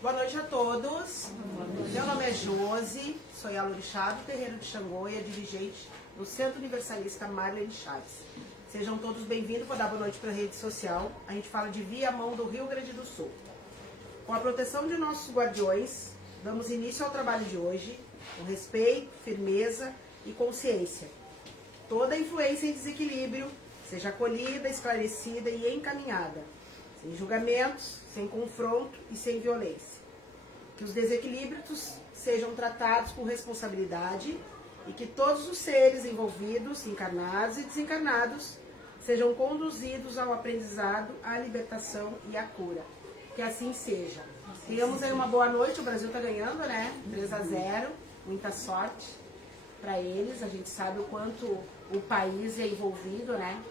Boa noite a todos. Meu nome é Josi, sou Yalorixá do Terreiro de Xangô e a dirigente do Centro Universalista Marlene Chaves. Sejam todos bem-vindos. Vou dar boa noite para a rede social. A gente fala de Viamão do Rio Grande do Sul. Com a proteção de nossos guardiões, damos início ao trabalho de hoje com respeito, firmeza e consciência. Toda influência em desequilíbrio seja acolhida, esclarecida e encaminhada, sem julgamentos, sem confronto e sem violência. Que os desequilíbrios sejam tratados com responsabilidade e que todos os seres envolvidos, encarnados e desencarnados, sejam conduzidos ao aprendizado, à libertação e à cura. Que assim seja. Tenhamos aí uma boa noite. O Brasil está ganhando, né? 3-0. Muita sorte para eles. A gente sabe o quanto o país é envolvido, né?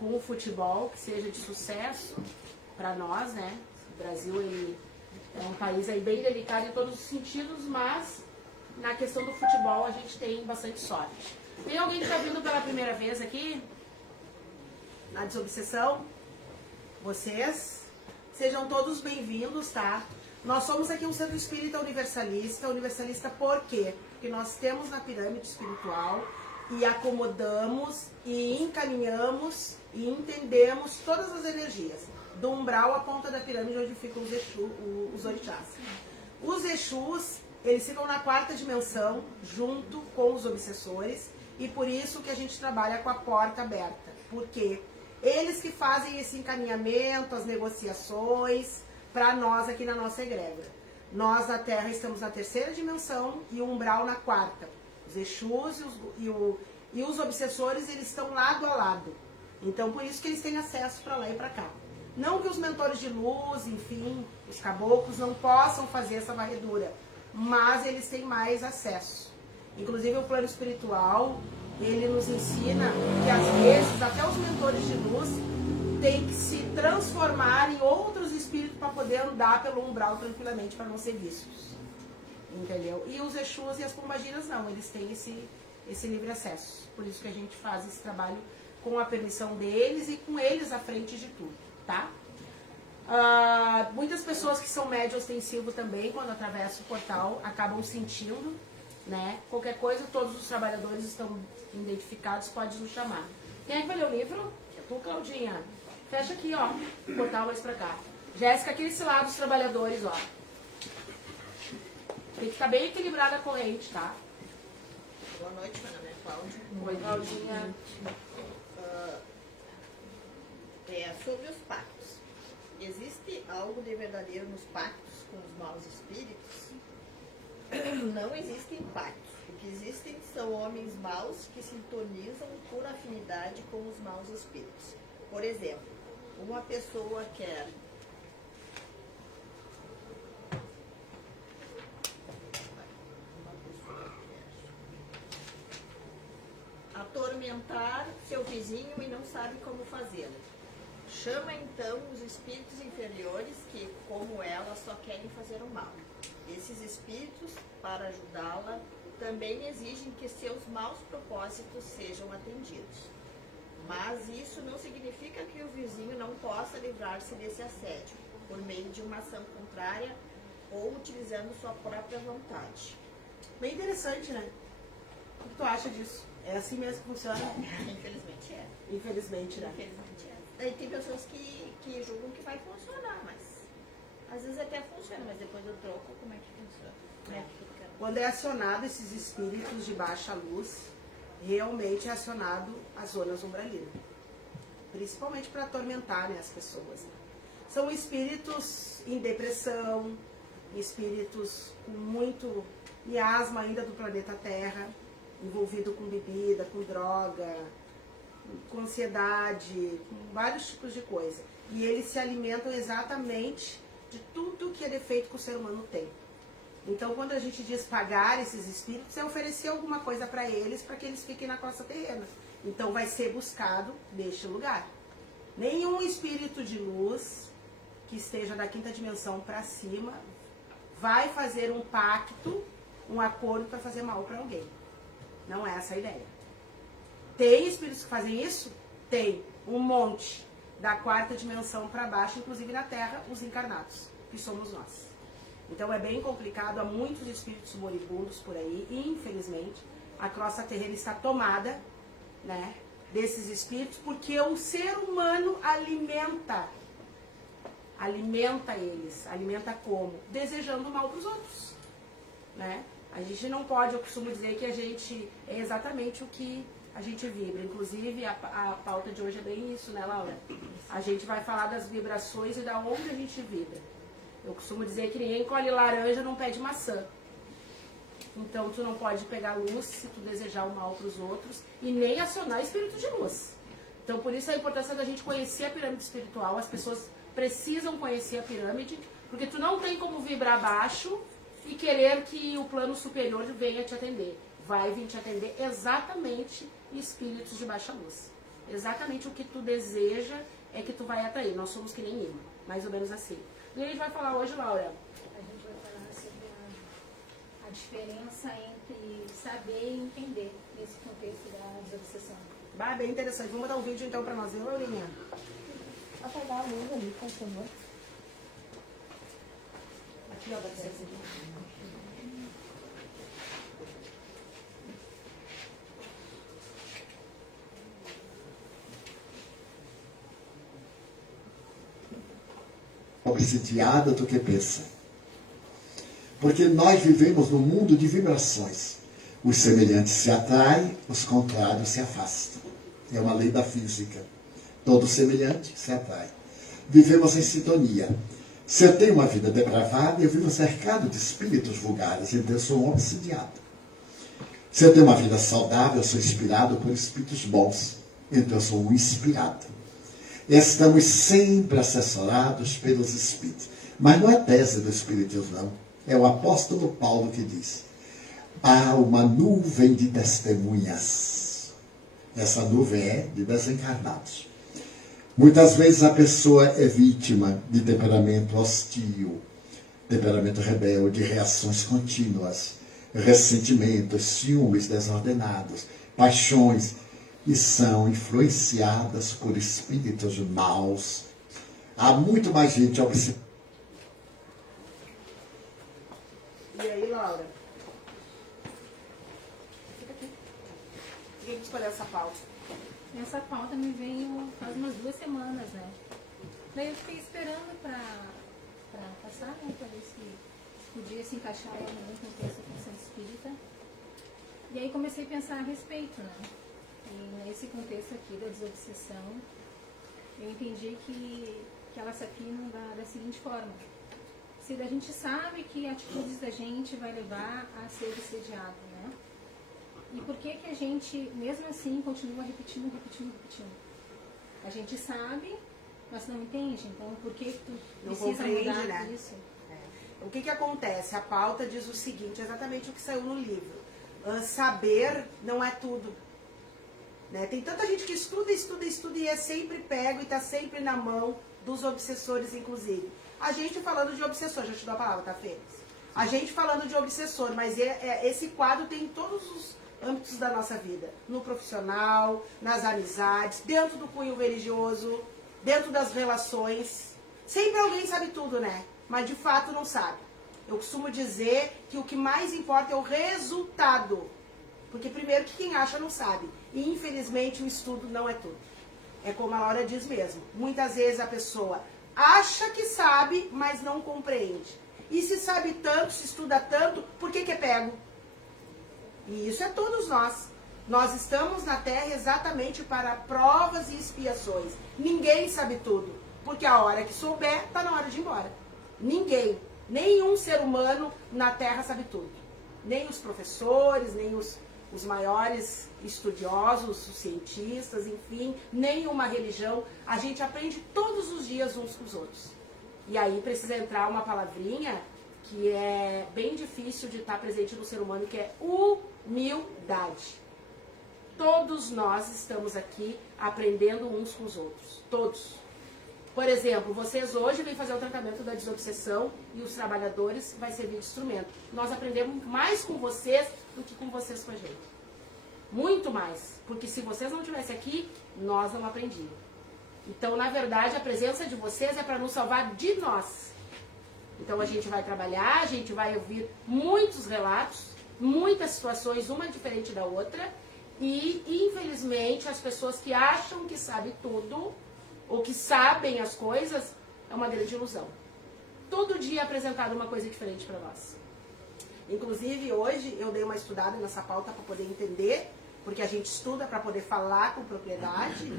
Com o futebol, que seja de sucesso para nós, né? O Brasil ele é um país aí bem delicado em todos os sentidos, mas na questão do futebol a gente tem bastante sorte. Tem alguém que está vindo pela primeira vez aqui? Na Desobsessão? Vocês? Sejam todos bem-vindos, tá? Nós somos aqui um centro espírita universalista. Universalista por quê? Porque nós temos na pirâmide espiritual e acomodamos e encaminhamos e entendemos todas as energias. Do umbral à ponta da pirâmide onde ficam os orixás. Os Exus, eles ficam na quarta dimensão, junto com os obsessores, e por isso que a gente trabalha com a porta aberta. Por quê? Eles que fazem esse encaminhamento, as negociações, para nós aqui na nossa egrégora. Nós na Terra estamos na terceira dimensão e o umbral na quarta. Os Exus e os obsessores, eles estão lado a lado. Então, por isso que eles têm acesso para lá e para cá. Não que os mentores de luz, enfim, os caboclos não possam fazer essa varredura, mas eles têm mais acesso. Inclusive o plano espiritual, ele nos ensina que às vezes até os mentores de luz têm que se transformar em outros espíritos para poder andar pelo umbral tranquilamente, para não ser vistos. Entendeu? E os Exus e as Pombagiras não, eles têm esse livre acesso. Por isso que a gente faz esse trabalho com a permissão deles e com eles à frente de tudo, tá? Muitas pessoas que são médio ostensivo também, quando atravessam o portal, acabam sentindo, né? Qualquer coisa, todos os trabalhadores estão identificados, pode nos chamar. Quem é que vai ler o livro? É tu, Claudinha. Fecha aqui, ó, o portal mais pra cá. Jéssica, aqui desse lado, os trabalhadores, ó. Tem que estar bem equilibrada a corrente, tá? Boa noite, meu nome é Cláudia. Oi, Claudinha. Sobre os pactos. Existe algo de verdadeiro nos pactos com os maus espíritos? Não existem pactos. O que existem são homens maus que sintonizam por afinidade com os maus espíritos. Por exemplo, uma pessoa quer atormentar seu vizinho e não sabe como fazê-lo. Chama então os espíritos inferiores que, como ela, só querem fazer o mal. Esses espíritos, para ajudá-la, também exigem que seus maus propósitos sejam atendidos. Mas isso não significa que o vizinho não possa livrar-se desse assédio, por meio de uma ação contrária ou utilizando sua própria vontade. Bem interessante, né? O que tu acha disso? É assim mesmo que funciona? Infelizmente é. Infelizmente, né? Infelizmente é. Daí tem pessoas que julgam que vai funcionar, mas às vezes até funciona, mas depois do troco, como é que funciona? Como é que fica? Quando é acionado esses espíritos de baixa luz, realmente é acionado as zonas umbralinas. Principalmente para atormentar, né, as pessoas. Né? São espíritos em depressão, espíritos com muito miasma ainda do planeta Terra, envolvido com bebida, com droga, com ansiedade, com vários tipos de coisa. E eles se alimentam exatamente de tudo que é defeito que o ser humano tem. Então, quando a gente diz pagar esses espíritos, é oferecer alguma coisa para eles, para que eles fiquem na costa terrena. Então, vai ser buscado neste lugar. Nenhum espírito de luz que esteja da quinta dimensão para cima vai fazer um pacto, um acordo para fazer mal para alguém. Não é essa a ideia. Tem espíritos que fazem isso? Tem. Um monte. Da quarta dimensão para baixo, inclusive na Terra, os encarnados, que somos nós. Então é bem complicado, há muitos espíritos moribundos por aí, e infelizmente a crosta terrena está tomada, né, desses espíritos, porque o ser humano alimenta eles. Alimenta como? Desejando mal para os outros, né? A gente não pode, eu costumo dizer que a gente é exatamente o que a gente vibra. Inclusive, a pauta de hoje é bem isso, né, Laura? A gente vai falar das vibrações e da onde a gente vibra. Eu costumo dizer que ninguém colhe laranja, não pede maçã. Então, tu não pode pegar luz se tu desejar o mal para os outros e nem acionar espírito de luz. Então, por isso a importância da gente conhecer a pirâmide espiritual. As pessoas precisam conhecer a pirâmide, porque tu não tem como vibrar baixo e querer que o plano superior venha te atender. Vai vir te atender exatamente espíritos de baixa luz. Exatamente o que tu deseja é que tu vai atrair. Nós somos que nem imã, mais ou menos assim. E a gente vai falar hoje, Laura? A gente vai falar sobre a diferença entre saber e entender nesse contexto da desobsessão. Bah, bem interessante. Vamos botar um vídeo então para nós ver, Laurinha? Apagar a luz ali, por favor. Aqui, ó, vai ser assim. Obsidiada do que pensa. Porque nós vivemos num mundo de vibrações. Os semelhantes se atraem, os contrários se afastam. É uma lei da física. Todo semelhante se atrai. Vivemos em sintonia. Se eu tenho uma vida depravada, eu vivo cercado de espíritos vulgares, então eu sou um obsidiado. Se eu tenho uma vida saudável, eu sou inspirado por espíritos bons, então eu sou um inspirado. Estamos sempre assessorados pelos espíritos. Mas não é tese do espiritismo, não. É o apóstolo Paulo que diz: há uma nuvem de testemunhas. Essa nuvem é de desencarnados. Muitas vezes a pessoa é vítima de temperamento hostil, temperamento rebelde, reações contínuas, ressentimentos, ciúmes desordenados, paixões, e são influenciadas por espíritos maus. Há muito mais gente obcecada. E aí, Laura? Fica aqui. Quem que escolheu essa pauta? Essa pauta me veio faz umas 2 semanas, né? Daí eu fiquei esperando para passar, né? Para ver se podia se encaixar em algum contexto da função espírita. E aí comecei a pensar a respeito, né? E nesse contexto aqui da desobsessão, eu entendi que elas se afinam da seguinte forma. Se a gente sabe que atitudes da gente vai levar a ser obsediado, né? E por que a gente, mesmo assim, continua repetindo? A gente sabe, mas não entende. Então, por que tu precisa mudar, né? Isso? É. O que acontece? A pauta diz o seguinte, exatamente o que saiu no livro. Saber não é tudo. Né? Tem tanta gente que estuda e é sempre pego e está sempre na mão dos obsessores, inclusive. A gente falando de obsessor, já te dou a palavra, tá, Fê? A gente falando de obsessor, mas esse quadro tem em todos os âmbitos da nossa vida. No profissional, nas amizades, dentro do cunho religioso, dentro das relações. Sempre alguém sabe tudo, né? Mas de fato não sabe. Eu costumo dizer que o que mais importa é o resultado. Porque primeiro que quem acha não sabe. E infelizmente o estudo não é tudo. É como a Laura diz mesmo. Muitas vezes a pessoa acha que sabe, mas não compreende. E se sabe tanto, se estuda tanto, por que é pego? E isso é todos nós. Nós estamos na Terra exatamente para provas e expiações. Ninguém sabe tudo. Porque a hora que souber, está na hora de ir embora. Ninguém. Nenhum ser humano na Terra sabe tudo. Nem os professores, nem os maiores estudiosos, os cientistas, enfim, nenhuma religião. A gente aprende todos os dias uns com os outros. E aí precisa entrar uma palavrinha que é bem difícil de estar presente no ser humano, que é humildade. Todos nós estamos aqui aprendendo uns com os outros. Todos. Por exemplo, vocês hoje vêm fazer o tratamento da desobsessão e os trabalhadores vai servir de instrumento. Nós aprendemos mais com vocês do que com vocês com a gente. Muito mais. Porque se vocês não estivessem aqui, nós não aprendíamos. Então, na verdade, a presença de vocês é para nos salvar de nós. Então, Então a gente vai trabalhar, a gente vai ouvir muitos relatos, muitas situações, uma diferente da outra, e infelizmente as pessoas que acham que sabem tudo, ou que sabem as coisas, é uma grande ilusão. Todo dia é apresentado uma coisa diferente para nós. Inclusive hoje eu dei uma estudada nessa pauta para poder entender, porque a gente estuda para poder falar com propriedade,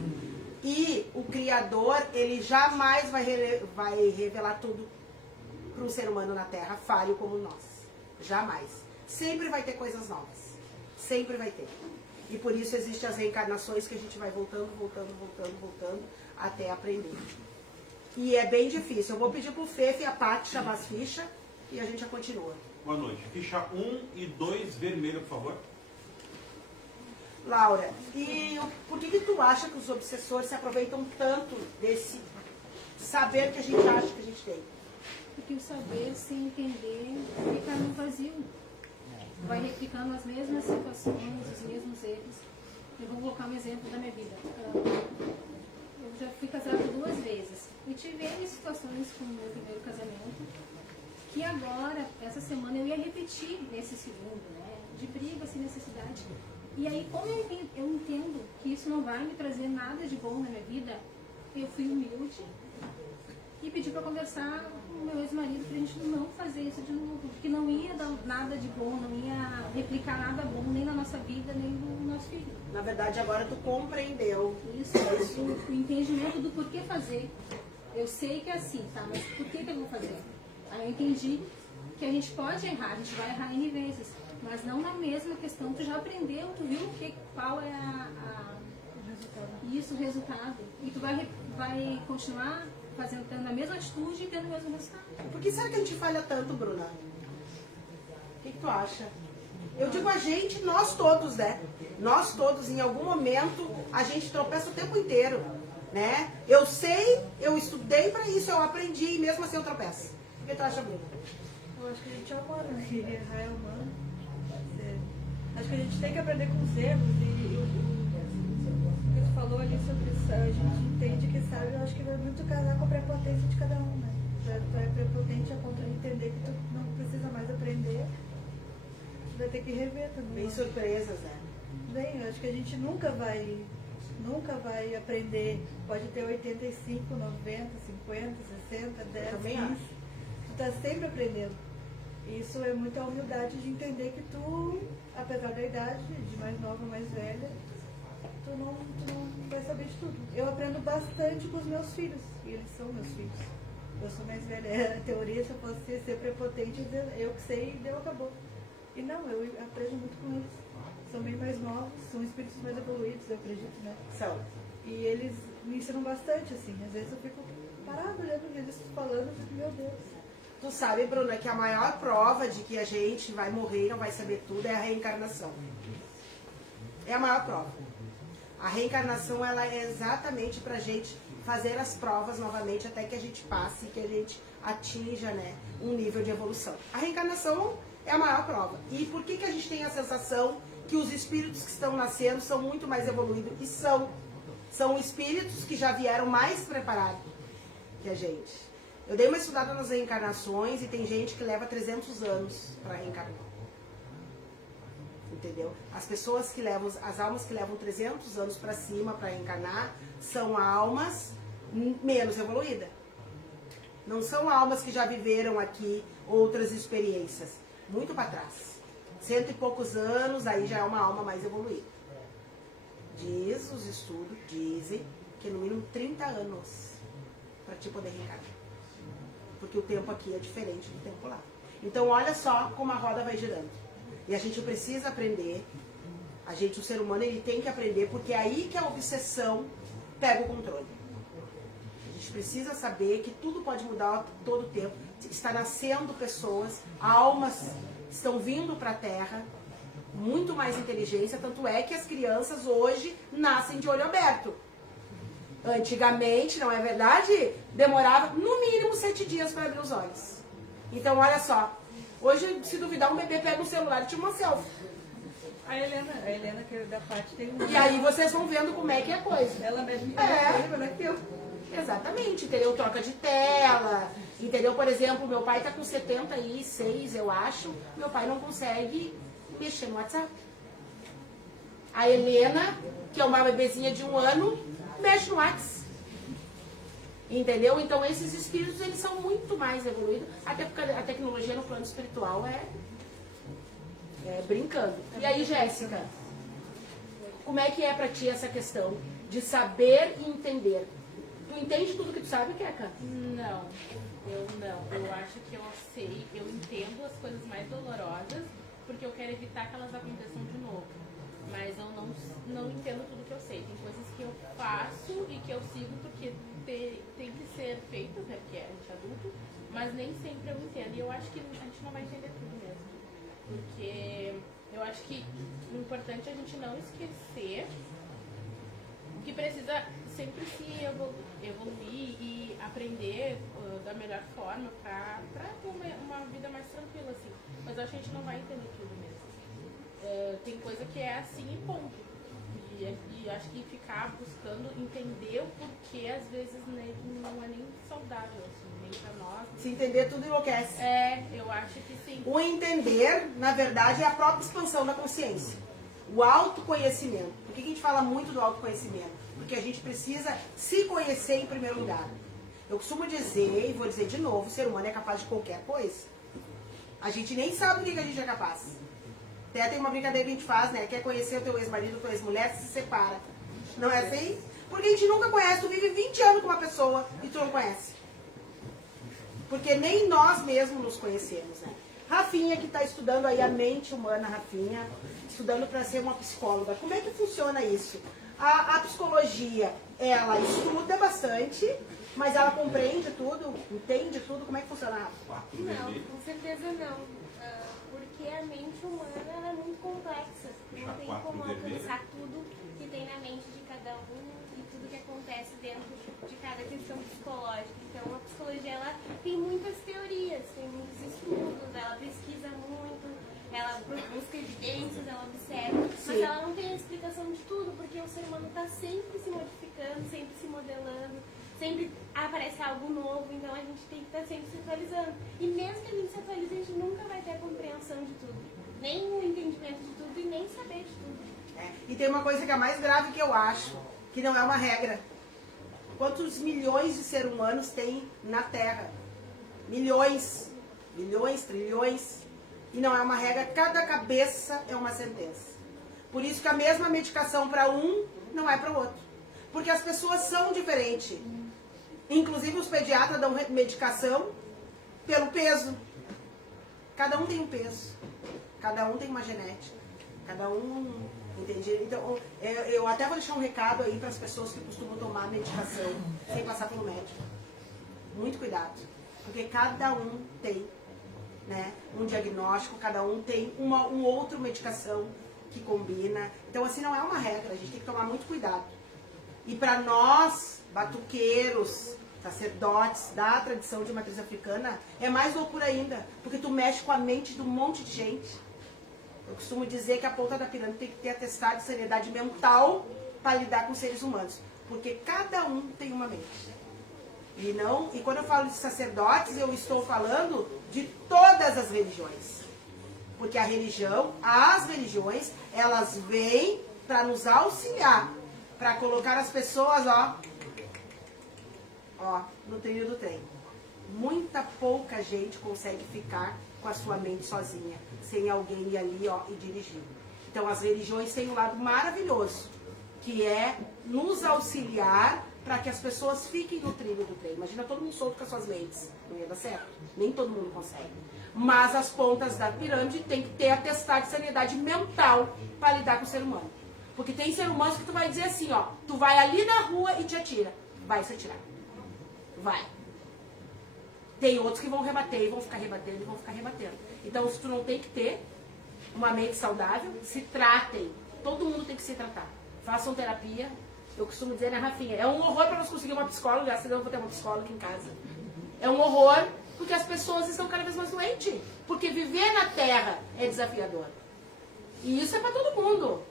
e o Criador, ele jamais vai revelar tudo para um ser humano na Terra falho como nós. Jamais. Sempre vai ter coisas novas. Sempre vai ter. E por isso existem as reencarnações que a gente vai voltando até aprender. E é bem difícil. Eu vou pedir pro Fefe e a Paty chamar as fichas e a gente já continua. Boa noite. Ficha 1 e 2 vermelho, por favor. Laura, e por que tu acha que os obsessores se aproveitam tanto desse saber que a gente acha que a gente tem? Porque o saber, sem entender, fica no vazio. Vai replicando as mesmas situações, os mesmos erros. Eu vou colocar um exemplo da minha vida. Eu já fui casada 2 vezes. E tive N situações com o meu primeiro casamento, que agora, essa semana, eu ia repetir nesse segundo, né? De briga, sem necessidade. E aí, como eu entendo que isso não vai me trazer nada de bom na minha vida, eu fui humilde e pedi para conversar com o meu ex-marido para a gente não fazer isso de novo, porque não ia dar nada de bom, não ia replicar nada bom nem na nossa vida, nem no nosso filho. Na verdade, agora tu compreendeu. Isso, o entendimento do porquê fazer. Eu sei que é assim, tá? Mas por que eu vou fazer? Aí eu entendi que a gente pode errar, a gente vai errar N vezes, mas não na mesma questão. Tu já aprendeu, tu viu qual é o resultado. E tu vai continuar tendo a mesma atitude e tendo o mesmo resultado. Por que será que a gente falha tanto, Bruna? O que tu acha? Eu digo a gente, nós todos, né? Nós todos, em algum momento, a gente tropeça o tempo inteiro, né? Eu sei, eu estudei pra isso, eu aprendi e mesmo assim eu tropeço. O que tu acha, Bruna? Eu acho que a gente é humano, né? Errar é humano. Acho que a gente tem que aprender com os erros e o que tu falou ali sobre isso, a gente entende que sabe, eu acho que vai muito casar com a prepotência de cada um, né? Tu é prepotente a ponto de entender que tu não precisa mais aprender, tu vai ter que rever também. Bem surpresas, né? Bem, eu acho que a gente nunca vai aprender, pode ter 85, 90, 50, 60, 10, também 15. acho. Tu tá sempre aprendendo. Isso é muita humildade de entender que tu, apesar da idade, de mais nova, mais velha, tu não vai saber de tudo. Eu aprendo bastante com os meus filhos, e eles são meus filhos. Eu sou mais velha, é a teoria, se eu fosse ser prepotente, eu que sei e deu, acabou. E não, eu aprendo muito com eles. São bem mais novos, são espíritos mais evoluídos, eu acredito, né? São. E eles me ensinam bastante, assim. Às vezes eu fico parado olhando eles falando, eu fico, meu Deus. Tu sabe, Bruna, que a maior prova de que a gente vai morrer e não vai saber tudo é a reencarnação. É a maior prova. A reencarnação, ela é exatamente pra gente fazer as provas novamente até que a gente passe, que a gente atinja, né, um nível de evolução. A reencarnação é a maior prova. E por que a gente tem a sensação que os espíritos que estão nascendo são muito mais evoluídos? E são espíritos que já vieram mais preparados que a gente. Eu dei uma estudada nas reencarnações e tem gente que leva 300 anos para reencarnar. Entendeu? As pessoas que levam, as almas que levam 300 anos para cima para reencarnar são almas menos evoluídas. Não são almas que já viveram aqui outras experiências. Muito para trás. 100 e poucos anos, aí já é uma alma mais evoluída. Diz os estudos, dizem que no mínimo 30 anos para te poder reencarnar. Porque o tempo aqui é diferente do tempo lá. Então olha só como a roda vai girando. E a gente precisa aprender. O ser humano, ele tem que aprender, porque é aí que a obsessão pega o controle. A gente precisa saber que tudo pode mudar a todo tempo. Está nascendo pessoas, almas estão vindo para a Terra, muito mais inteligência, tanto é que as crianças hoje nascem de olho aberto. Antigamente, não é verdade? Demorava no mínimo 7 dias para abrir os olhos. Então, olha só. Hoje, se duvidar, um bebê pega um celular e tira uma selfie. A Helena que é da parte tem um... E aí vocês vão vendo como é que é a coisa. Ela mesmo é melhor que eu. Exatamente, entendeu? Troca de tela, Entendeu? Por exemplo, meu pai tá com 76, eu acho. Meu pai não consegue mexer no WhatsApp. A Helena, que é uma bebezinha de 1 ano, mexe no WhatsApp. Entendeu? Então esses espíritos, eles são muito mais evoluídos. Até porque a tecnologia no plano espiritual é brincando. E aí, Jéssica? Como é que é pra ti essa questão de saber e entender? Tu entende tudo que tu sabe, Queca? Não, eu não. Eu acho que eu sei, eu entendo as coisas mais dolorosas, porque eu quero evitar que elas aconteçam de novo. Mas eu não entendo tudo que eu sei. Tem coisas que eu faço e que eu sigo porque tem que ser feitas, né? Porque a gente é adulto, mas nem sempre eu entendo. E eu acho que a gente não vai entender tudo mesmo. Porque eu acho que o importante é a gente não esquecer que precisa sempre se evoluir e aprender da melhor forma para ter uma vida mais tranquila, assim. Mas eu acho que a gente não vai entender tudo mesmo. Tem coisa que é assim e ponto. E acho que ficar buscando entender o porquê, às vezes, não é nem saudável, assim, nem pra nós. Se entender tudo enlouquece. Eu acho que sim. O entender, na verdade, é a própria expansão da consciência. O autoconhecimento. Por que a gente fala muito do autoconhecimento? Porque a gente precisa se conhecer em primeiro lugar. Eu costumo dizer, e vou dizer de novo, o ser humano é capaz de qualquer coisa. A gente nem sabe do que a gente é capaz. Até tem uma brincadeira que a gente faz, né? Quer conhecer o teu ex-marido, tua ex-mulher, se separa. Não é assim? Porque a gente nunca conhece. Tu vive 20 anos com uma pessoa e tu não conhece. Porque nem nós mesmos nos conhecemos, né? Rafinha, que está estudando aí a mente humana, Rafinha, estudando para ser uma psicóloga. Como é que funciona isso? A psicologia, ela estuda bastante, mas ela compreende tudo, entende tudo. Como é que funciona, Rafa? Não, com certeza não. Porque a mente humana ela é muito complexa. Não tem como alcançar tudo que tem na mente de cada um e tudo que acontece dentro de cada questão psicológica. Então a psicologia ela tem muitas teorias, tem muitos estudos, ela pesquisa muito, ela busca evidências, ela observa, mas ela não tem a explicação de tudo, porque o ser humano está sempre se modificando, sempre se modelando. Sempre aparece algo novo, então a gente tem que estar sempre se atualizando. E mesmo que a gente se atualize, a gente nunca vai ter a compreensão de tudo. Nem o entendimento de tudo e nem saber de tudo. E tem uma coisa que é mais grave que eu acho, que não é uma regra. Quantos milhões de seres humanos tem na Terra? Milhões, trilhões. E não é uma regra, cada cabeça é uma sentença. Por isso que a mesma medicação para um não é para o outro. Porque as pessoas são diferentes. Inclusive os pediatras dão medicação pelo peso. Cada um tem um peso. Cada um tem uma genética. Cada um... Entende? Então, eu até vou deixar um recado aí para as pessoas que costumam tomar medicação sem passar pelo médico. Muito cuidado. Porque cada um tem, né, um diagnóstico, cada um tem uma outra medicação que combina. Então, assim, não é uma regra. A gente tem que tomar muito cuidado. E para nós, batuqueiros, sacerdotes da tradição de matriz africana, é mais loucura ainda, porque tu mexe com a mente de um monte de gente. Eu costumo dizer que a ponta da pirâmide tem que ter atestado de seriedade mental para lidar com seres humanos, porque cada um tem uma mente. E quando eu falo de sacerdotes, eu estou falando de todas as religiões. Porque as religiões, elas vêm para nos auxiliar, para colocar as pessoas, no trilho do trem. Muita pouca gente consegue ficar com a sua mente sozinha, sem alguém ir ali, e dirigir. Então as religiões têm um lado maravilhoso, que é nos auxiliar para que as pessoas fiquem no trilho do trem. Imagina todo mundo solto com as suas mentes. Não ia dar certo. Nem todo mundo consegue. Mas as pontas da pirâmide tem que ter atestado de sanidade mental para lidar com o ser humano. Porque tem ser humanos que tu vai dizer assim, tu vai ali na rua e te atira. Vai se atirar. Vai. Tem outros que vão rebater e vão ficar rebatendo e vão ficar rebatendo. Então, se tu não tem que ter uma mente saudável, se tratem. Todo mundo tem que se tratar. Façam terapia. Eu costumo dizer, né, Rafinha? É um horror para nós conseguir uma psicóloga, graças a Deus eu vou ter uma psicóloga em casa. É um horror porque as pessoas estão cada vez mais doentes. Porque viver na Terra é desafiador. E isso é para todo mundo.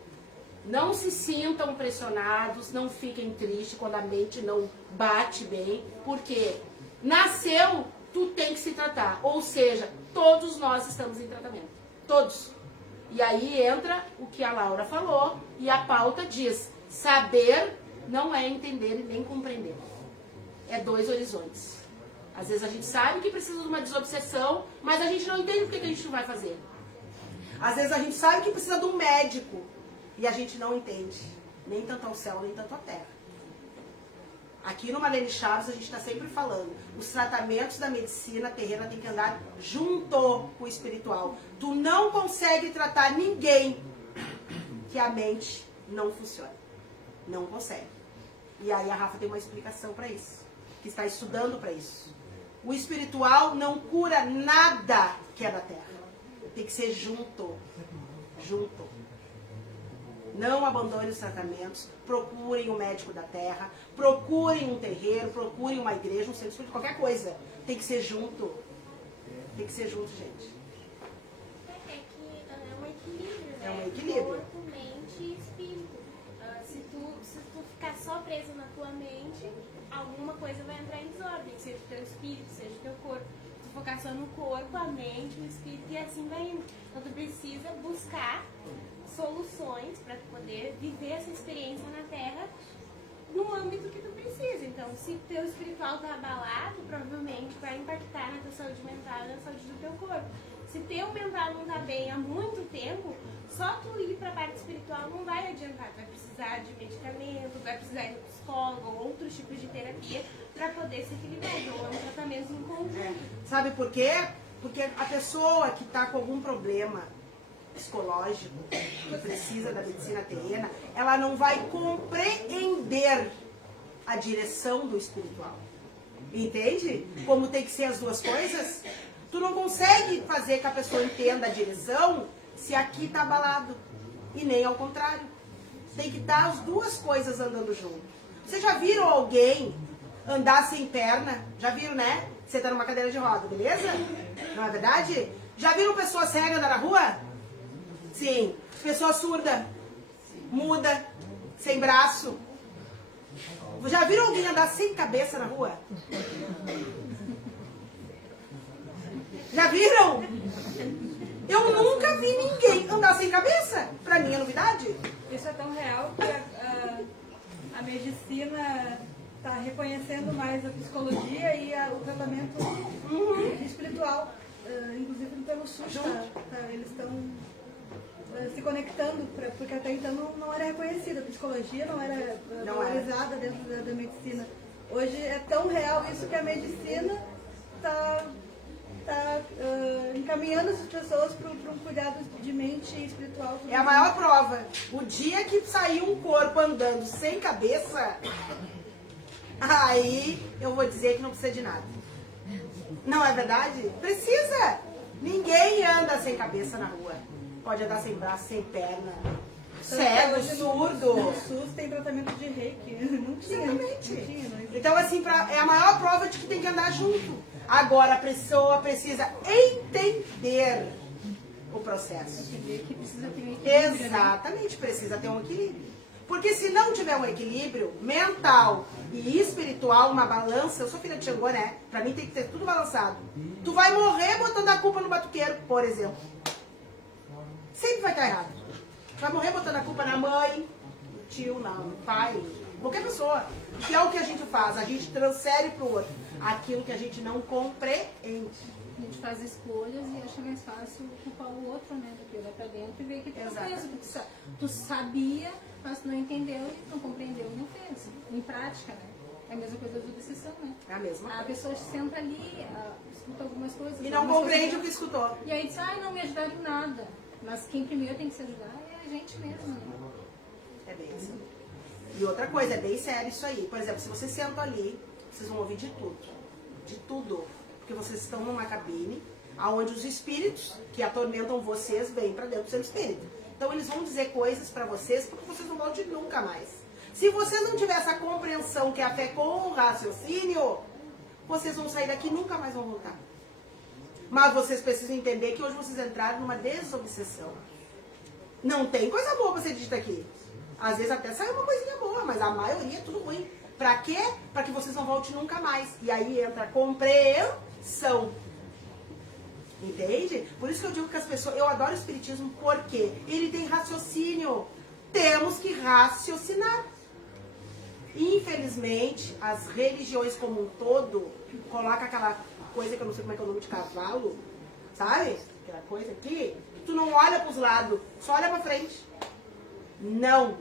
Não se sintam pressionados, não fiquem tristes quando a mente não bate bem, porque nasceu tu tem que se tratar. Ou seja, todos nós estamos em tratamento. Todos. E aí entra o que a Laura falou e a pauta diz: saber não é entender e nem compreender. É 2 horizontes. Às vezes a gente sabe que precisa de uma desobsessão, mas a gente não entende o que a gente vai fazer. Às vezes a gente sabe que precisa de um médico e a gente não entende. Nem tanto ao céu, nem tanto à terra. Aqui no Marlene Chaves a gente está sempre falando, os tratamentos da medicina terrena tem que andar junto com o espiritual. Tu não consegue tratar ninguém que a mente não funcione. Não consegue. E aí a Rafa tem uma explicação para isso, que está estudando para isso. O espiritual não cura nada que é da terra. Tem que ser junto. Junto. Não abandone os tratamentos, procurem um médico da terra, procurem um terreiro, procurem uma igreja, um centro espírita, qualquer coisa. Tem que ser junto. Tem que ser junto, gente. É que é um equilíbrio, né? É um equilíbrio. Corpo, mente e espírito. Se tu ficar só preso na tua mente, alguma coisa vai entrar em desordem, seja o teu espírito, seja o teu corpo. Se tu focar só no corpo, a mente, o espírito, e assim vai indo. Então tu precisa buscar soluções para poder viver essa experiência na Terra no âmbito que tu precisa. Então, se teu espiritual tá abalado, provavelmente vai impactar na tua saúde mental e na saúde do teu corpo. Se teu mental não tá bem há muito tempo, só tu ir para a parte espiritual não vai adiantar. Tu vai precisar de medicamento, vai precisar ir no psicólogo ou outros tipos de terapia para poder se equilibrar. Então, é um tratamento em conjunto. Sabe por quê? Porque a pessoa que está com algum problema psicológico, que precisa da medicina terrena, ela não vai compreender a direção do espiritual. Entende? Como tem que ser as duas coisas. Tu não consegue fazer que a pessoa entenda a direção se aqui está abalado. E nem ao contrário. Tem que estar as duas coisas andando junto. Vocês já viram alguém andar sem perna? Já viram, né? Você está numa cadeira de roda, beleza? Não é verdade? Já viram pessoa cega andar na rua? Sim. Pessoa surda, muda, sem braço. Já viram alguém andar sem cabeça na rua? Já viram? Eu nunca vi ninguém andar sem cabeça. Pra mim é novidade. Isso é tão real que a medicina está reconhecendo mais a psicologia e o tratamento espiritual. Inclusive pelo SUS, eles estão se conectando, porque até então não era reconhecida. A psicologia não era valorizada dentro da medicina. Hoje é tão real isso que a medicina está encaminhando essas pessoas para um cuidado de mente e espiritual. É a maior prova. O dia que sair um corpo andando sem cabeça, aí eu vou dizer que não precisa de nada. Não é verdade? Precisa! Ninguém anda sem cabeça na rua. Pode andar sem braço, sem perna. Cego, surdo. No SUS tem tratamento de reiki. Não tinha. Exatamente. Não tinha. Então, assim, é a maior prova de que tem que andar junto. Agora, a pessoa precisa entender o processo. Que precisa ter um equilíbrio, Exatamente, precisa ter um equilíbrio. Porque se não tiver um equilíbrio mental e espiritual, uma balança, eu sou filha de Xangô, né? Pra mim tem que ter tudo balançado. Tu vai morrer botando a culpa no batuqueiro, por exemplo. Sempre vai estar errado. Tu vai morrer botando a culpa na mãe, no tio, no pai, qualquer pessoa. Que é o que a gente faz, a gente transfere pro outro aquilo que a gente não compreende. A gente faz escolhas e acha mais fácil culpar o outro, né? Do que olhar pra dentro e ver que tu não fez. Tu sabia, mas tu não entendeu e não compreendeu e não fez. Em prática, né? É a mesma coisa da obsessão, né? É a mesma coisa. A pessoa senta ali, escuta algumas coisas. E não compreende o que escutou. E aí diz, não me ajudaram em nada. Mas quem primeiro tem que se ajudar é a gente mesmo, né? É bem assim. E outra coisa, é bem sério isso aí. Por exemplo, se vocês sentam ali, vocês vão ouvir de tudo. De tudo. Porque vocês estão numa cabine onde os espíritos que atormentam vocês vêm para dentro do seu espírito. Então eles vão dizer coisas para vocês porque vocês não vão de nunca mais. Se vocês não tiverem essa compreensão que é a fé com o raciocínio, vocês vão sair daqui e nunca mais vão voltar. Mas vocês precisam entender que hoje vocês entraram numa desobsessão. Não tem coisa boa pra ser dita aqui. Às vezes até sai uma coisinha boa, mas a maioria é tudo ruim. Pra quê? Pra que vocês não voltem nunca mais. E aí entra a compreensão. são. Entende? Por isso que eu digo que as pessoas... Eu adoro o espiritismo porque ele tem raciocínio. Temos que raciocinar. Infelizmente, as religiões como um todo colocam aquela coisa que eu não sei como é que é o nome de cavalo, sabe? Aquela coisa aqui, tu não olha para os lados, só olha para frente. Não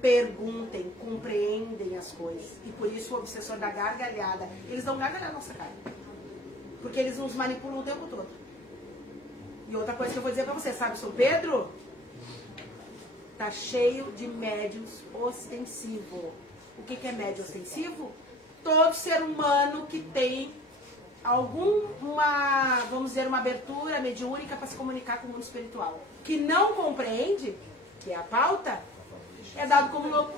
perguntem, compreendem as coisas. E por isso o obsessor da gargalhada, eles dão gargalhada na nossa cara. Porque eles nos manipulam o tempo todo. E outra coisa que eu vou dizer para você, sabe, São Pedro? Tá cheio de médiuns ostensivos. O que é médium ostensivo? Todo ser humano que tem alguma, vamos dizer, uma abertura mediúnica para se comunicar com o mundo espiritual. Que não compreende, que é a pauta, é dado como louco.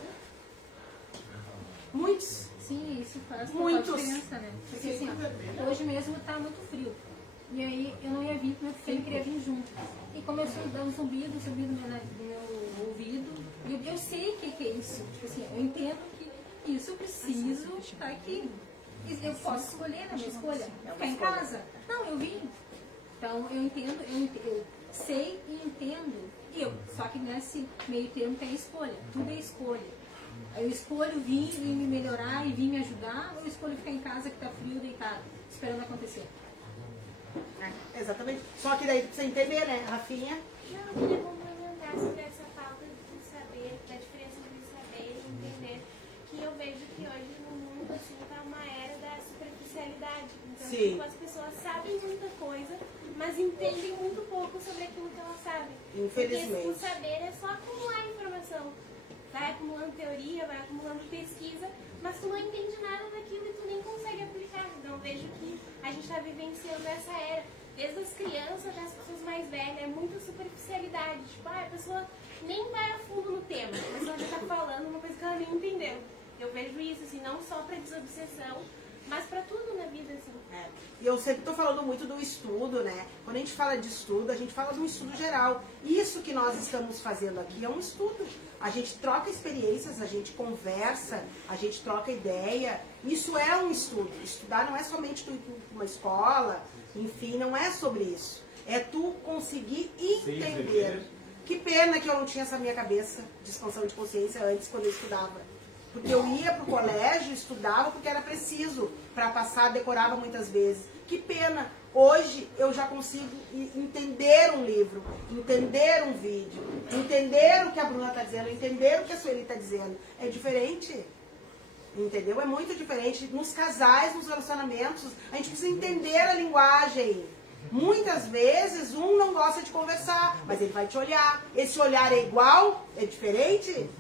Muitos. Sim, isso faz Muitos. diferença, né? Porque assim, ó, hoje mesmo tá muito frio. E aí eu não ia vir, meu filho queria vir junto. E começou a dar um zumbido no meu ouvido. E eu sei o que é isso. Tipo assim, eu entendo que isso eu preciso estar aqui. Eu posso escolher na minha escolha. Ficar em casa. Não, eu vim. Então eu entendo, eu sei e entendo. Só que nesse meio termo tem a escolha. Tudo é escolha. Eu escolho vir e me melhorar e vir me ajudar, ou eu escolho ficar em casa que tá frio, deitado, esperando acontecer. Exatamente. Só que daí precisa entender, né, Rafinha? Não, eu queria complementar sobre essa falta de saber, da diferença de saber e entender, que eu vejo que hoje no mundo, assim, tá uma era da superficialidade. Então, Sim. tipo, as pessoas sabem muita coisa, mas entendem muito pouco sobre aquilo que elas sabem. Infelizmente. Porque o saber é só acumular informação. Vai acumulando teoria, vai acumulando pesquisa, mas tu não entende nada daquilo e tu nem consegue aplicar. Então eu vejo que a gente está vivenciando essa era, desde as crianças até as pessoas mais velhas, é muita superficialidade. Tipo, a pessoa nem vai a fundo no tema, a pessoa já está falando uma coisa que ela nem entendeu. Eu vejo isso, assim, não só para desobsessão, mas para tudo na vida, assim. E eu sempre estou falando muito do estudo, né? Quando a gente fala de estudo, a gente fala de um estudo geral. Isso que nós estamos fazendo aqui é um estudo. A gente troca experiências, a gente conversa, a gente troca ideia. Isso é um estudo. Estudar não é somente tu ir para uma escola, enfim, não é sobre isso. É tu conseguir entender. Que pena que eu não tinha essa minha cabeça de expansão de consciência antes, quando eu estudava. Porque eu ia para o colégio, estudava porque era preciso para passar, decorava muitas vezes. Que pena! Hoje eu já consigo entender um livro, entender um vídeo, entender o que a Bruna está dizendo, entender o que a Sueli está dizendo. É diferente. Entendeu? É muito diferente. Nos casais, nos relacionamentos, a gente precisa entender a linguagem. Muitas vezes um não gosta de conversar, mas ele vai te olhar. Esse olhar é igual? É diferente?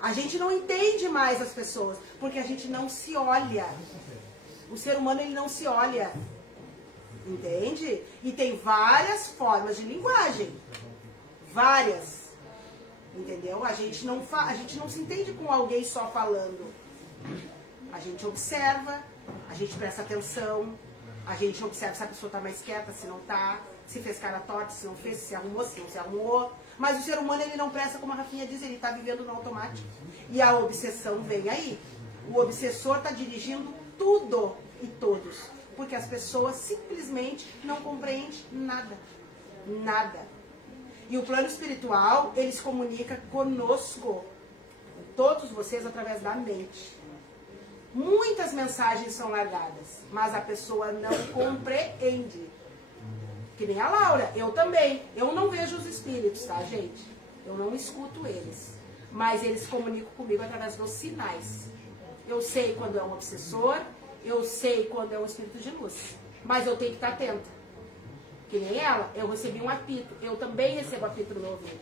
A gente não entende mais as pessoas, porque a gente não se olha. O ser humano, ele não se olha. Entende? E tem várias formas de linguagem. Várias. Entendeu? A gente não se entende com alguém só falando. A gente observa, a gente presta atenção, a gente observa se a pessoa está mais quieta, se não está, se fez cara torta, se não fez, se arrumou, se não se arrumou. Mas o ser humano, ele não presta, como a Rafinha diz, ele está vivendo no automático. E a obsessão vem aí. O obsessor está dirigindo tudo e todos. Porque as pessoas simplesmente não compreendem nada. Nada. E o plano espiritual, ele se comunica conosco. Todos vocês através da mente. Muitas mensagens são largadas, mas a pessoa não compreende. Que nem a Laura, eu também. Eu não vejo os espíritos, tá, gente? Eu não escuto eles. Mas eles comunicam comigo através dos sinais. Eu sei quando é um obsessor, eu sei quando é um espírito de luz. Mas eu tenho que estar atenta. Que nem ela, eu recebi um apito. Eu também recebo apito no meu ouvido.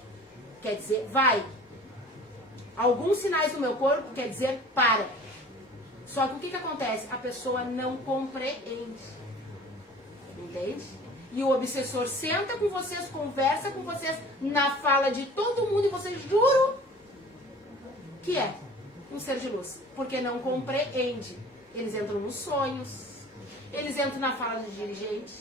Quer dizer, vai. Alguns sinais no meu corpo quer dizer para. Só que o que acontece? A pessoa não compreende. Entende? E o obsessor senta com vocês, conversa com vocês na fala de todo mundo e vocês juram que é um ser de luz. Porque não compreende. Eles entram nos sonhos, eles entram na fala do dirigente,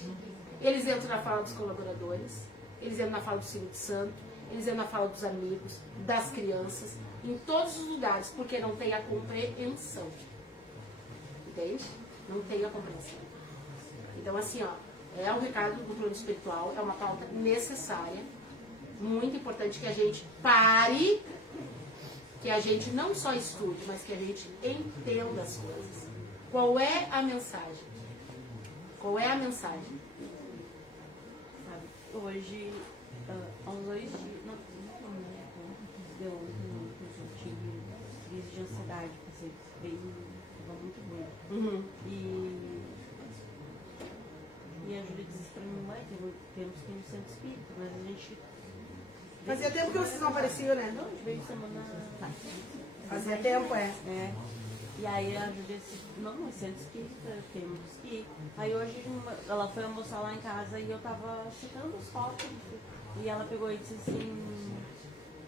eles entram na fala dos colaboradores, eles entram na fala do Espírito Santo, eles entram na fala dos amigos, das crianças, em todos os lugares, porque não tem a compreensão. Entende? Não tem a compreensão. Então, assim, ó, é um recado do plano espiritual, é uma pauta necessária, muito importante que a gente pare, que a gente não só estude, mas que a gente entenda as coisas. Qual é a mensagem? Qual é a mensagem? Sabe, hoje, há uns 2 dias, não, deu eu tive crise de ansiedade, passei bem, estava muito ruim. E a Júlia disse pra minha mãe, temos que ir no centro espírita, mas a gente... Fazia tempo que vocês não apareciam, né? Não, a gente veio semana... Fazia tempo, é. E aí a Júlia disse, não, mas centro espírita, temos que ir. Aí hoje ela foi almoçar lá em casa e eu tava checando os copos. E ela pegou e disse assim,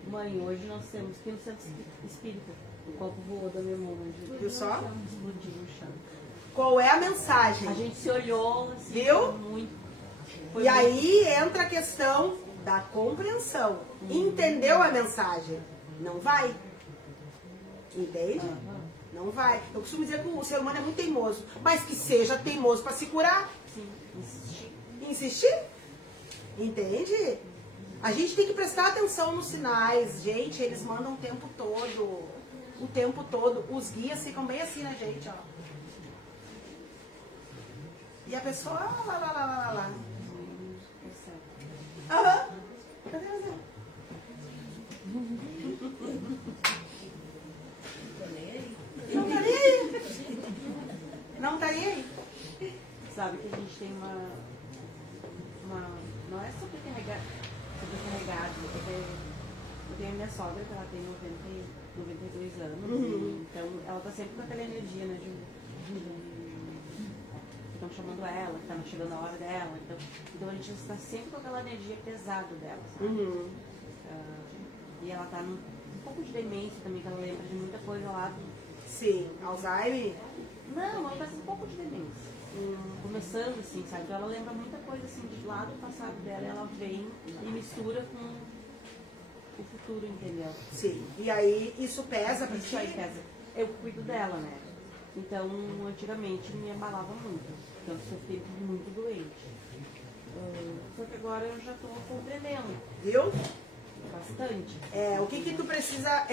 mãe, hoje nós temos que ir no centro espírita. O copo voou da minha mão. Viu só? Explodiu no chão. Qual é a mensagem? A gente se olhou assim, viu? Foi e aí entra a questão da compreensão. Entendeu a mensagem? Não vai. Entende? Não vai. Eu costumo dizer que o ser humano é muito teimoso, mas que seja teimoso para se curar. Sim, insistir. Insistir? Entende? A gente tem que prestar atenção nos sinais. Gente, eles mandam o tempo todo. O tempo todo. Os guias ficam bem assim, né, gente? Ó. E a pessoa, lá. Aham. Cadê a Zé? Não tá nem aí. Não tá nem aí. Sabe que a gente tem uma não é sobrecarregado. Eu tenho a minha sogra, que ela tem 92 anos. Então ela tá sempre com aquela energia, né? Estão chamando ela, que tá chegando a hora dela. Então a gente está sempre com aquela energia pesada dela, sabe? E ela tá um pouco de demência também, que ela lembra de muita coisa lá. Sim, Alzheimer? Não, ela tá com um pouco de demência. Começando assim, sabe? Então ela lembra muita coisa assim de lá do passado dela, ela vem e mistura com o futuro, entendeu? Sim. E aí isso pesa pra ti? Isso aí pesa. Eu cuido dela, né? Então, antigamente me abalava muito. Então, eu fiquei muito doente. Só que agora eu já estou compreendendo. Viu? Bastante. O que tu precisa...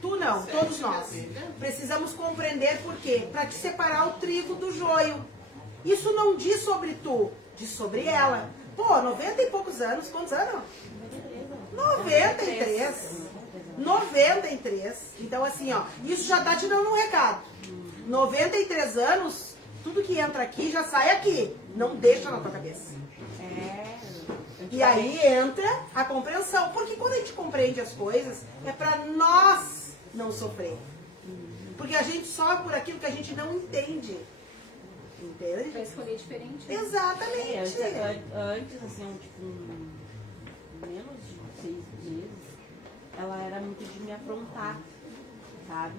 Tu não, todos nós. Precisamos compreender por quê? Para te separar o trigo do joio. Isso não diz sobre tu, diz sobre ela. Pô, 90 e poucos anos. Quantos anos? 93. 93. Então, assim, ó, isso já tá te dando um recado. 93 anos, tudo que entra aqui já sai aqui. Não deixa na tua cabeça. E aí entra a compreensão. Porque quando a gente compreende as coisas, é para nós não sofrer. Porque a gente sofre por aquilo que a gente não entende. Entende? Vai escolher diferente. Né? Exatamente. Antes, assim, tipo, menos de 6 meses, ela era muito de me afrontar, sabe?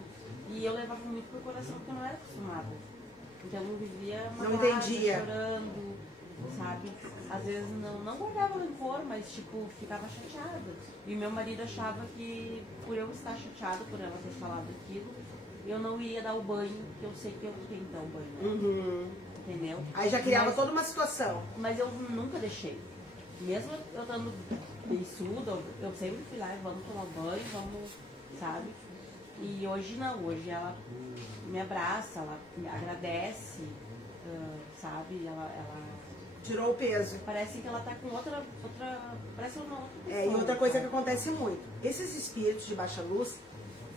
E eu levava muito pro coração porque eu não era acostumada. Então eu vivia magoada, chorando, sabe? Às vezes não guardava rancor, mas tipo, ficava chateada. E meu marido achava que por eu estar chateada, por ela ter falado aquilo, eu não ia dar o banho, porque eu sei que eu tenho que dar o banho. Entendeu? Aí já criava toda uma situação. Mas eu nunca deixei. Mesmo eu estando beiçuda, eu sempre fui lá e vamos tomar banho, vamos, sabe? E hoje não, hoje ela me abraça, ela me agradece, sabe? Ela tirou o peso. Parece que ela tá com outra parece uma outra pessoa. E outra coisa que acontece muito. Esses espíritos de baixa luz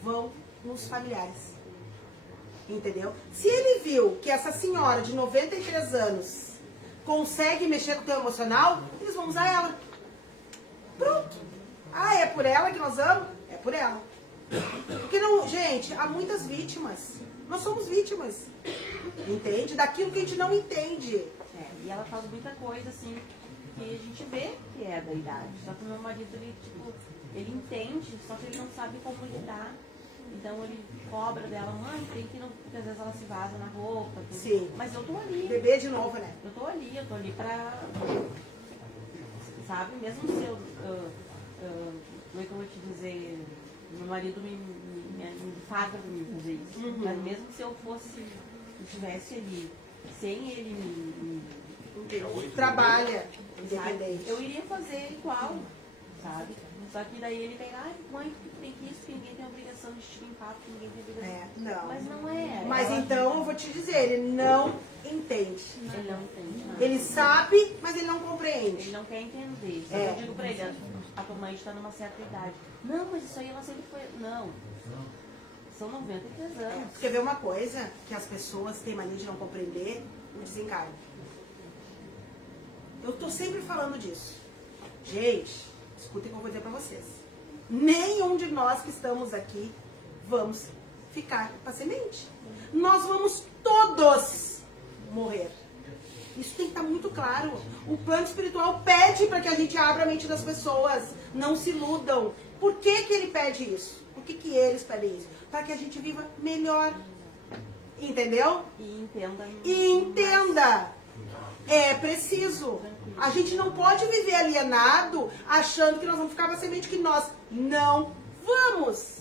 vão nos familiares. Entendeu? Se ele viu que essa senhora de 93 anos consegue mexer com o teu emocional, eles vão usar ela. Pronto. É por ela que nós vamos? É por ela. Porque não, gente, há muitas vítimas. Nós somos vítimas. Entende? Daquilo que a gente não entende. E ela faz muita coisa assim que a gente vê que é da idade. Só que o meu marido, ele entende, só que ele não sabe como lidar. Então ele cobra dela, mãe, tem que ir, porque às vezes ela se vaza na roupa. Sim. Mas eu tô ali. Bebê de novo, né? Eu tô ali pra. Sabe? Mesmo se eu. Como é que eu vou te dizer? Meu marido me farda pra mim fazer isso. Mas mesmo se eu estivesse ali, sem ele Trabalha, independente. Eu iria fazer igual, sabe? Só que daí ele vem, ai, mãe, porque tem que isso, que ninguém tem obrigação de te limpar, porque ninguém tem obrigação. Não. Mas não é. Mas então eu vou te dizer, ele não entende. Ele não entende nada. Ele sabe, mas ele não compreende. Ele não quer entender. É. Eu digo pra ele, a tua mãe está numa certa idade. Não, mas isso aí ela sempre foi. Não. São 93 anos. Quer ver uma coisa que as pessoas têm mania de não compreender? O desencarne. Eu tô sempre falando disso. Gente, escutem o que eu vou dizer pra vocês. Nenhum de nós que estamos aqui vamos ficar pra semente. Nós vamos todos morrer. Isso tem que estar muito claro. O plano espiritual pede para que a gente abra a mente das pessoas. Não se iludam. Por que que ele pede isso? Por que que eles pedem isso? Para que a gente viva melhor. Entendeu? E entenda. E entenda. É preciso. A gente não pode viver alienado achando que nós vamos ficar para semente, que nós não vamos.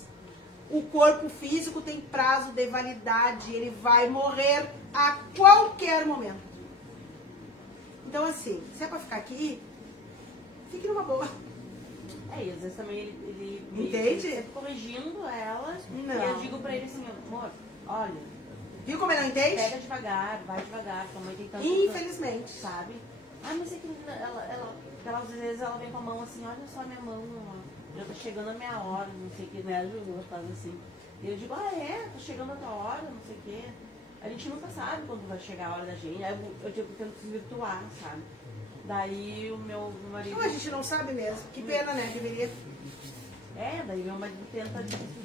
O corpo físico tem prazo de validade. Ele vai morrer a qualquer momento. Então, assim, se é pra ficar aqui, fique numa boa. É, e às vezes também ele Entende? sempre corrigindo ela. Não. E eu digo pra ele assim, amor, olha, Viu como ele não entende? pega devagar, vai devagar, tua mãe tem tanto. Infelizmente. Sabe? Ah, mas é que ela às vezes ela vem com a mão assim, olha só minha mão, já tá chegando a minha hora, não sei o que, né? Ju faz assim. E eu digo, ah é, tá chegando a tua hora, não sei o que. A gente nunca sabe quando vai chegar a hora da gente. Aí eu tento desvirtuar, sabe? Daí o meu marido. Não, a gente não sabe mesmo. Que pena, né? Deveria. É, daí meu marido tenta,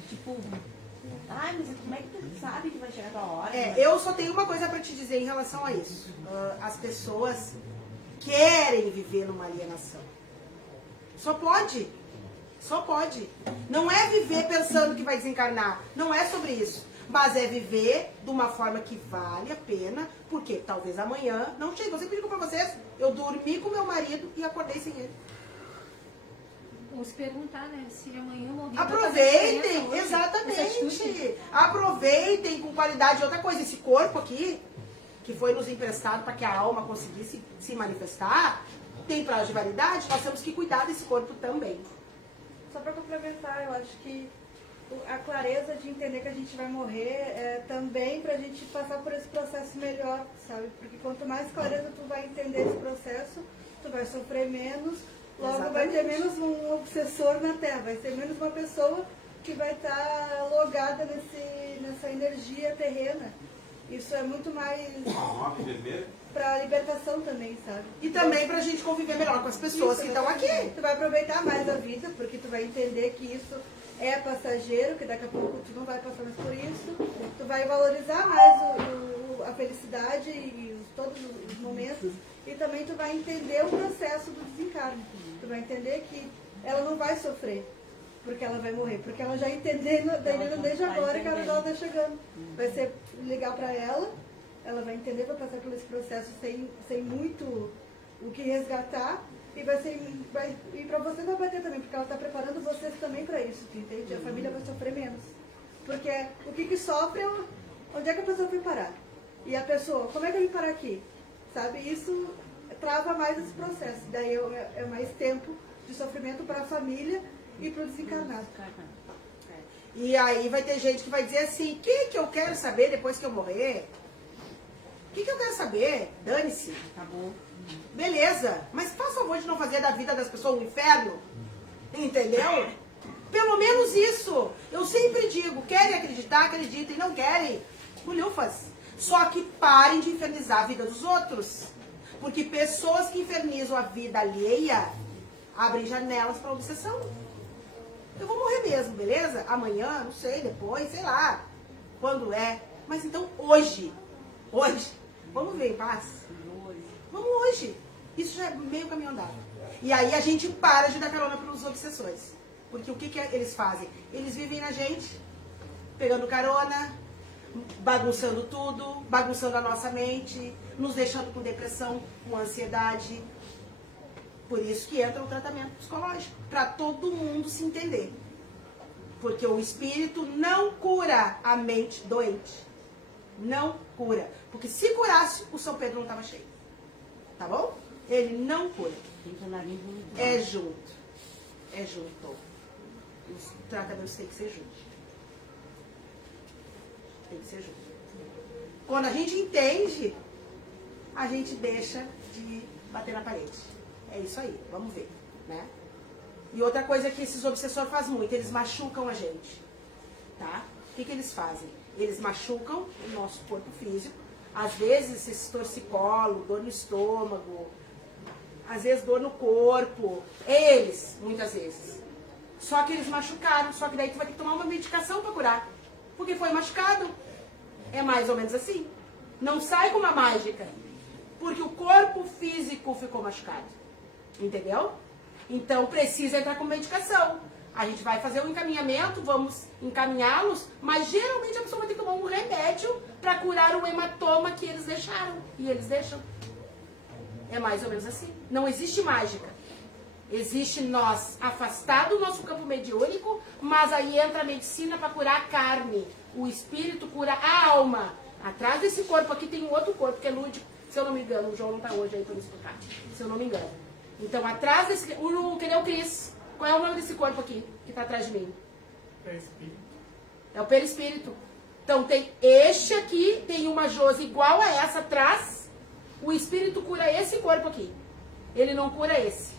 tipo, ai, mas como é que tu sabe que vai chegar a tua hora? É, eu só tenho uma coisa pra te dizer em relação a isso. As pessoas querem viver numa alienação. Só pode. Só pode. Não é viver pensando que vai desencarnar. Não é sobre isso. Mas é viver de uma forma que vale a pena, porque talvez amanhã não chegue. Eu sempre digo pra vocês, eu dormi com meu marido e acordei sem ele. Ou se perguntar, né? Se amanhã eu morrer. Aproveitem, exatamente. Aproveitem com qualidade. Outra coisa, esse corpo aqui, que foi nos emprestado para que a alma conseguisse se manifestar, tem prazo de validade, nós temos que cuidar desse corpo também. Só para complementar, eu acho que a clareza de entender que a gente vai morrer é também para a gente passar por esse processo melhor, sabe? Porque quanto mais clareza tu vai entender esse processo, tu vai sofrer menos, logo vai ter menos um obsessor na Terra, vai ser menos uma pessoa que vai estar logada nessa energia terrena. Isso é muito mais para libertação também, sabe? E também pra gente conviver melhor com as pessoas que estão aqui. Tu vai aproveitar mais a vida, porque tu vai entender que isso é passageiro, que daqui a pouco tu não vai passar mais por isso. Tu vai valorizar mais a felicidade e todos os momentos. E também tu vai entender o processo do desencarne. Tu vai entender que ela não vai sofrer porque ela vai morrer, porque ela já entendeu desde agora que ela já está chegando. Vai ser legal para ela vai entender, vai passar por esse processo sem muito o que resgatar, e e para você não vai ter também, porque ela está preparando vocês também para isso, tu entende? A família vai sofrer menos. Porque o que sofre é onde é que a pessoa foi parar. E a pessoa, como é que eu vim parar aqui? Sabe? Isso trava mais esse processo. Daí é mais tempo de sofrimento para a família e para o desencarnado. E aí vai ter gente que vai dizer assim, o que eu quero saber depois que eu morrer? O que eu quero saber? Dane-se. Acabou. Beleza, mas faz favor de não fazer da vida das pessoas um inferno. Entendeu? Pelo menos isso. Eu sempre digo, querem acreditar, acreditem, não querem, bolhufas. Só que parem de infernizar a vida dos outros. Porque pessoas que infernizam a vida alheia abrem janelas para obsessão. Eu vou morrer mesmo, beleza? Amanhã, não sei, depois, sei lá. Quando é. Mas então hoje, vamos ver em paz? Vamos hoje. Isso já é meio caminho andado. E aí a gente para de dar carona para os obsessores. Porque o que eles fazem? Eles vivem na gente, pegando carona, bagunçando tudo, bagunçando a nossa mente, nos deixando com depressão, com ansiedade. Por isso que entra o tratamento psicológico, para todo mundo se entender. Porque o espírito não cura a mente doente. Não cura. Porque se curasse, o São Pedro não estava cheio. Tá bom? Ele não cura. Tem que andar junto. É junto. É junto. Os tratamentos têm que ser juntos. Tem que ser junto. Quando a gente entende, a gente deixa de bater na parede. É isso aí, vamos ver, né? E outra coisa que esses obsessores fazem muito, eles machucam a gente, tá? O que eles fazem? Eles machucam o nosso corpo físico, às vezes esse torcicolo, dor no estômago, às vezes dor no corpo, eles, muitas vezes. Só que eles machucaram, só que daí tu vai ter que tomar uma medicação para curar, porque foi machucado. É mais ou menos assim. Não sai com uma mágica, porque o corpo físico ficou machucado. Entendeu? Então precisa entrar com medicação. A gente vai fazer um encaminhamento, vamos encaminhá-los, mas geralmente a pessoa vai ter que tomar um remédio para curar o hematoma que eles deixaram. E eles deixam. É mais ou menos assim. Não existe mágica. Existe nós afastar do nosso campo mediúnico, mas aí entra a medicina para curar a carne. O espírito cura a alma. Atrás desse corpo aqui tem um outro corpo que é lúdico. Se eu não me engano, o João não está hoje aí para me explicar. Se eu não me engano. Então, atrás desse... que nem o Cris. Qual é o nome desse corpo aqui que está atrás de mim? Perispírito. É o perispírito. Então, tem este aqui, tem uma Josi igual a essa atrás. O espírito cura esse corpo aqui. Ele não cura esse.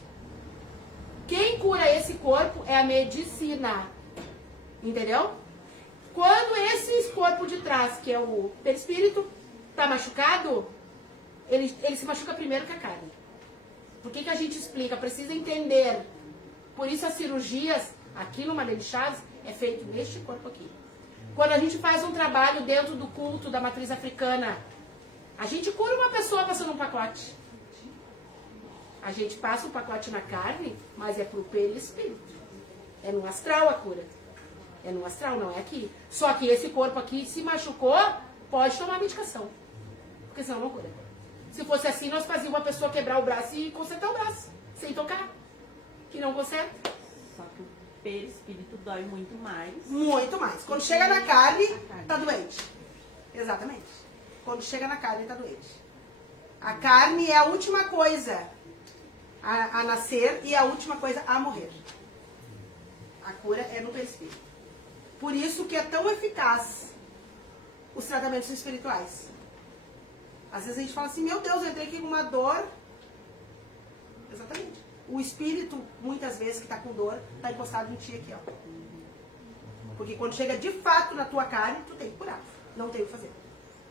Quem cura esse corpo é a medicina. Entendeu? Quando esse corpo de trás, que é o perispírito, está machucado, ele se machuca primeiro que a carne. Por que a gente explica? Precisa entender. Por isso as cirurgias aqui no Marlene Chaves é feito neste corpo aqui. Quando a gente faz um trabalho dentro do culto da matriz africana, a gente cura uma pessoa passando um pacote. A gente passa um pacote na carne, mas é pro perispírito. É no astral a cura. É no astral, não é aqui. Só que esse corpo aqui se machucou, pode tomar medicação. Porque senão não cura. Se fosse assim, nós fazíamos uma pessoa quebrar o braço e consertar o braço. Sem tocar. Que não conserta. Só que o perispírito dói muito mais. Muito mais. Quando chega na carne, tá doente. Exatamente. Quando chega na carne, tá doente. A carne é a última coisa a nascer e a última coisa a morrer. A cura é no perispírito. Por isso que é tão eficaz os tratamentos espirituais. Às vezes a gente fala assim, meu Deus, eu entrei aqui com uma dor. Exatamente. O espírito, muitas vezes, que está com dor, está encostado em ti aqui, ó. Porque quando chega de fato na tua carne, tu tem que curar. Não tem o que fazer.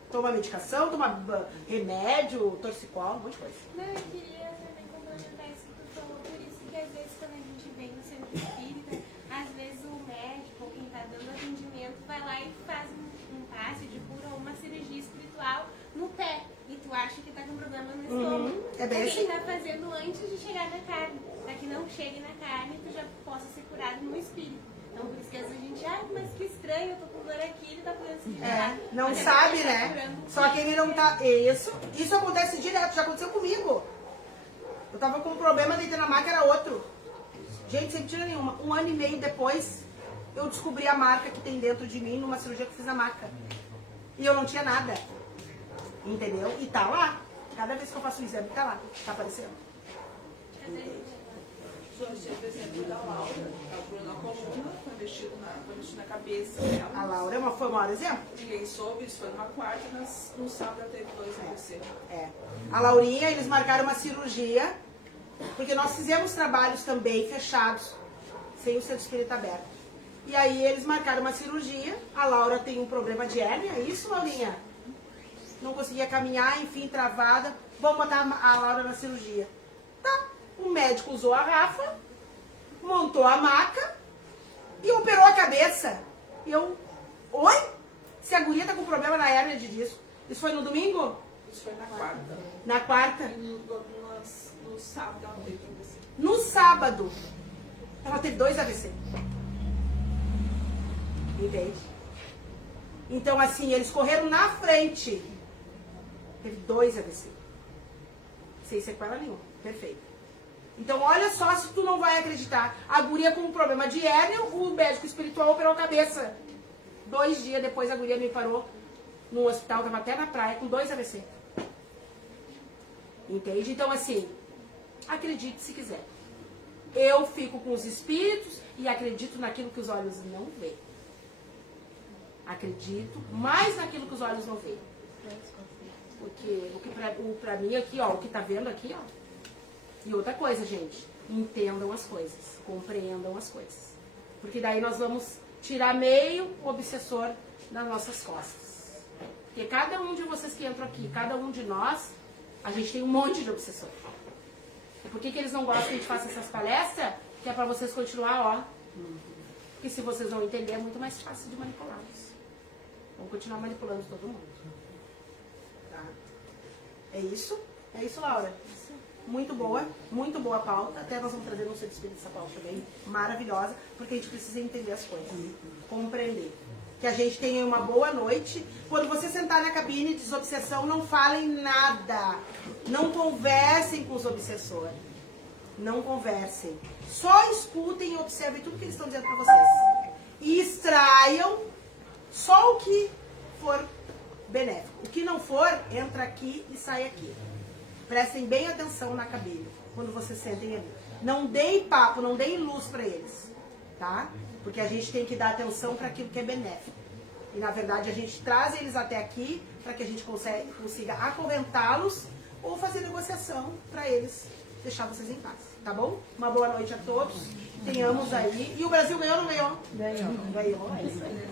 Toma medicação, toma remédio, torcicolo, um monte de coisa. Não, eu queria também complementar isso que tu falou. Por isso que às vezes quando a gente vem no centro espírita, às vezes o médico ou quem está dando atendimento vai lá e faz um passe de cura ou uma cirurgia espiritual no pé. E tu acha que tá com problema no estômago. É bem assim. Tá fazendo antes de chegar na carne. Para que não chegue na carne e tu já possa ser curado no espírito. Então por isso que às vezes a gente, mas que estranho, eu tô com dor aqui, ele tá podendo se curar. Não Mas sabe, ele né? tá curando Só que ele não tá... Isso acontece direto, já aconteceu comigo. Eu tava com um problema, deitei na maca, era outro. Gente, sem mentira nenhuma. 1 ano e meio depois, eu descobri a marca que tem dentro de mim numa cirurgia que eu fiz na maca. E eu não tinha nada. Entendeu? E tá lá. Cada vez que eu faço o exame, tá lá. Tá aparecendo. Só tinha o exemplo da Laura, ela pulou na coluna, foi mexido na cabeça dela. A Laura foi o maior exemplo? Ninguém soube, isso foi numa quarta, no sábado ela teve 2 AVC. A Laurinha, eles marcaram uma cirurgia, porque nós fizemos trabalhos também fechados, sem o centro espírita aberto. E aí eles marcaram uma cirurgia, a Laura tem um problema de hérnia, é isso, Laurinha? Não conseguia caminhar, enfim, travada. Vamos botar a Laura na cirurgia. Tá. O médico usou a Rafa, montou a maca e operou a cabeça. E eu, oi? Se a guria tá com problema na hérnia de disco. Isso foi no domingo? Isso foi na quarta. Na quarta? No sábado ela teve AVC. No sábado, ela teve 2 AVC. Entende? Então, assim, eles correram na frente. Teve 2 AVC. Sem sequela nenhuma. Perfeito. Então, olha só se tu não vai acreditar. A guria com um problema de hérnia, o médico espiritual operou a cabeça. 2 dias depois, a guria me parou no hospital, tava até na praia, com 2 AVC. Entende? Então, assim, acredite se quiser. Eu fico com os espíritos e acredito naquilo que os olhos não veem. Acredito mais naquilo que os olhos não veem. Porque o que pra mim aqui, ó, o que tá vendo aqui, ó. E outra coisa, gente, entendam as coisas, compreendam as coisas. Porque daí nós vamos tirar meio o obsessor das nossas costas. Porque cada um de vocês que entram aqui, cada um de nós, a gente tem um monte de obsessor. E por que eles não gostam que a gente faça essas palestras? Que é pra vocês continuar, ó. Porque se vocês não entenderem, é muito mais fácil de manipulá-los. Vamos continuar manipulando todo mundo. Tá. É isso, Laura? Muito boa pauta. Até nós vamos trazer no Centro Espírita essa pauta também, maravilhosa, porque a gente precisa entender as coisas, compreender. Que a gente tenha uma boa noite. Quando você sentar na cabine de desobsessão, não falem nada. Não conversem com os obsessores. Não conversem. Só escutem e observem tudo que eles estão dizendo para vocês. E extraiam só o que for benéfico. O que não for, entra aqui e sai aqui. Prestem bem atenção na cabine, quando vocês sentem ali. Não deem papo, não deem luz para eles, tá? Porque a gente tem que dar atenção para aquilo que é benéfico. E, na verdade, a gente traz eles até aqui para que a gente consiga acorrentá-los ou fazer negociação para eles deixar vocês em paz, tá bom? Uma boa noite a todos. Tenhamos aí... E o Brasil ganhou ou não ganhou? Ganhou. Ganhou, é isso aí.